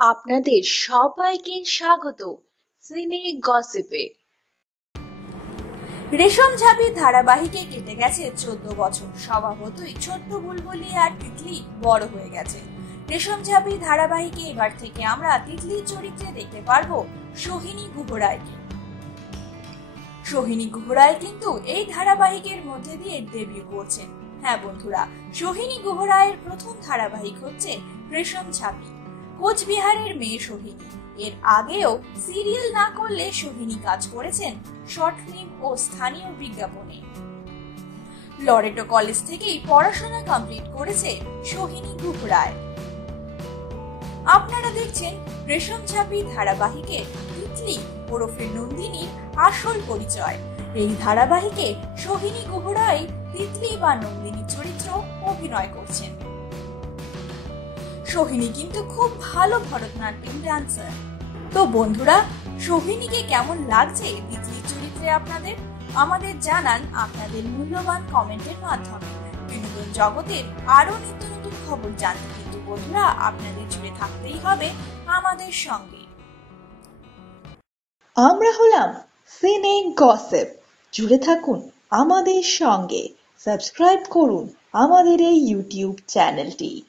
আপনাদের সবাইকে স্বাগত সিনে গসিপে। রেশম ঝাঁপি ধারাবাহিকে কেটে গেছে চোদ্দ বছর। স্বভাবতই ছোট্ট বুলবুলি আর তিতলি বড় হয়ে গেছে। রেশম ঝাঁপি ধারাবাহিকে এবার থেকে আমরা তিতলির চরিত্রে দেখতে পারব সোহিনী গুহরায়কে। সোহিনী গুহরায় কিন্তু এই ধারাবাহিকের মধ্যে দিয়ে ডেবিউ করছেন। হ্যাঁ বন্ধুরা, সোহিনী গুহরায়ের প্রথম ধারাবাহিক হচ্ছে রেশম ঝাঁপি। কোচবিহারের মেয়ে সোহিনী। এর আগেও সিরিয়াল না করলে সোহিনী কাজ করেছেন শর্ট ফিল্ম ও স্থানীয় বিজ্ঞাপনে। লরেটো কলেজ থেকেই পড়াশোনা কমপ্লিট করেছে সোহিনী গুহরায় আপনারা দেখছেন রেশম ঝাপি ধারাবাহিকে তিতলি, ওরফে নন্দিনীর আসল পরিচয়। এই ধারাবাহিকে সোহিনী গুহরায় তিতলি বা নন্দিনীর চরিত্র অভিনয় করছেন। সোহিনী কিন্তু খুব ভালো ভরতনাট্যম ডান্সার। তো বন্ধুরা, সোহিনীকে কেমন লাগছে তিতলির চরিত্রে আপনাদের? আমাদের জানান আপনাদের মূল্যবান কমেন্টের মাধ্যমে। বিনোদন জগতের আরও নিত্য নতুন খবর জানতে কিন্তু বন্ধুরা আপনাদের জুড়ে থাকতেই হবে আমাদের সঙ্গে। আমরা হলাম সিনে গসেপ। জুড়ে থাকুন আমাদের সঙ্গে। সাবস্ক্রাইব করুন আমাদের এই ইউটিউব চ্যানেলটি।